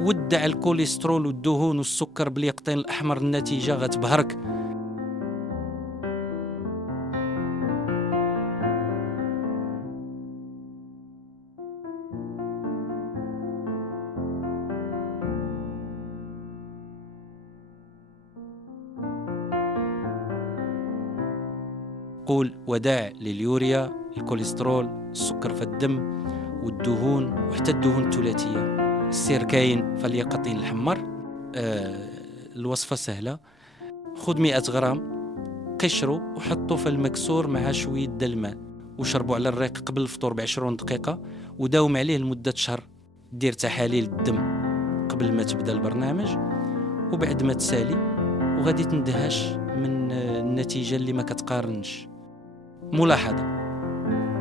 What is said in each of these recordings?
ودع الكوليسترول والدهون والسكر باليقطين الأحمر، النتيجة غتبهرك. قول وداع لليوريا، الكوليسترول، السكر في الدم والدهون وحتى الدهون الثلاثية. السير كاين فاليقطين الحمر. الوصفة سهلة. خذ 100 غرام، قشروا وحطوا في المكسور مع شوية الماء وشربوا على الريق قبل الفطور ب20 دقيقة، وداوم عليه لمدة شهر. دير تحاليل الدم قبل ما تبدأ البرنامج وبعد ما تسالي، وغادي تندهش من النتيجة اللي ما كتقارنش. ملاحظة: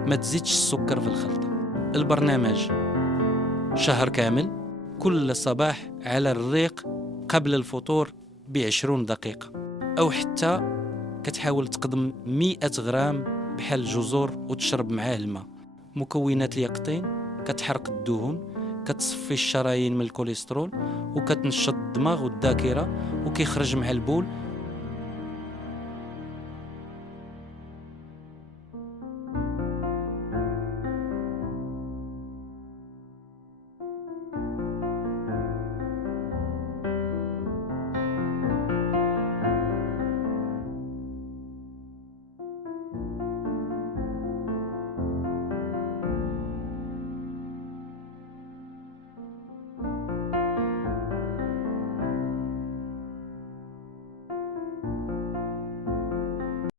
ما تزيدش السكر في الخلطة. البرنامج شهر كامل، كل صباح على الريق قبل الفطور ب20 دقيقة، أو حتى كتحاول تقدم 100 غرام بحال الجزر وتشرب معاه الماء. مكونات اليقطين: كتحرق الدهون، كتصفي الشرايين من الكوليسترول، وكتنشط الدماغ والذاكرة، وكيخرج مع البول